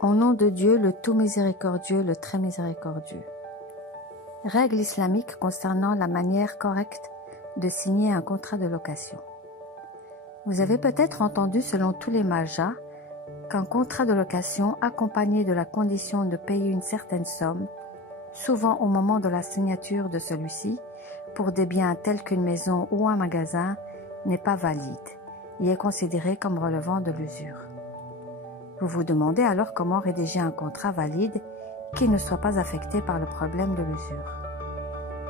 Au nom de Dieu, le tout miséricordieux, le très miséricordieux. Règle islamique concernant la manière correcte de signer un contrat de location. Vous avez peut-être entendu, selon tous les majas, qu'un contrat de location accompagné de la condition de payer une certaine somme, souvent au moment de la signature de celui-ci, pour des biens tels qu'une maison ou un magasin, n'est pas valide et est considéré comme relevant de l'usure. Vous vous demandez alors comment rédiger un contrat valide qui ne soit pas affecté par le problème de l'usure.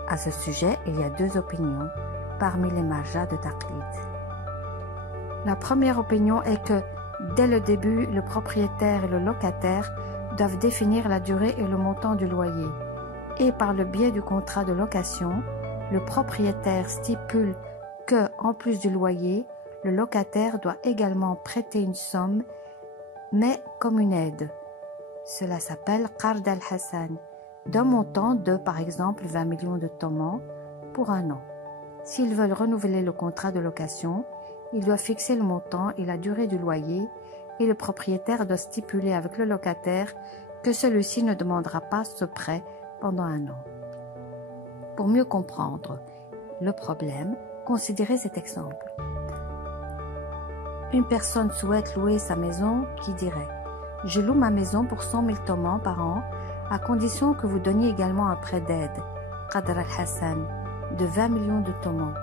À ce sujet, il y a deux opinions parmi les majas de Taqlid. La première opinion est que, dès le début, le propriétaire et le locataire doivent définir la durée et le montant du loyer, et par le biais du contrat de location, le propriétaire stipule que, en plus du loyer, le locataire doit également prêter une somme, mais comme une aide. Cela s'appelle Qard al-Hassan, d'un montant de, par exemple, 20 millions de tomans pour un an. S'ils veulent renouveler le contrat de location, ils doivent fixer le montant et la durée du loyer, et le propriétaire doit stipuler avec le locataire que celui-ci ne demandera pas ce prêt pendant un an. Pour mieux comprendre le problème, considérez cet exemple. Une personne souhaite louer sa maison qui dirait « Je loue ma maison pour 100 000 tomans par an, à condition que vous donniez également un prêt d'aide, Qadr al-Hassan, de 20 millions de tomans. »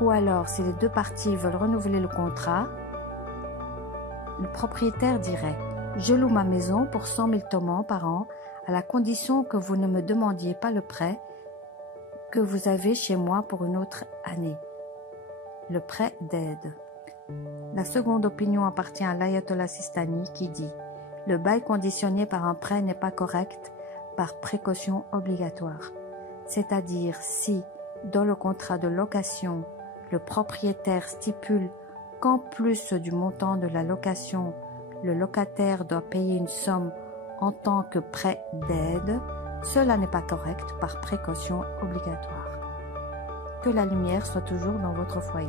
Ou alors, si les deux parties veulent renouveler le contrat, le propriétaire dirait « Je loue ma maison pour 100 000 tomans par an, à la condition que vous ne me demandiez pas le prêt que vous avez chez moi pour une autre année, le prêt d'aide. » La seconde opinion appartient à l'Ayatollah Sistani qui dit « Le bail conditionné par un prêt n'est pas correct par précaution obligatoire. » C'est-à-dire si, dans le contrat de location, le propriétaire stipule qu'en plus du montant de la location, le locataire doit payer une somme en tant que prêt d'aide, cela n'est pas correct par précaution obligatoire. Que la lumière soit toujours dans votre foyer.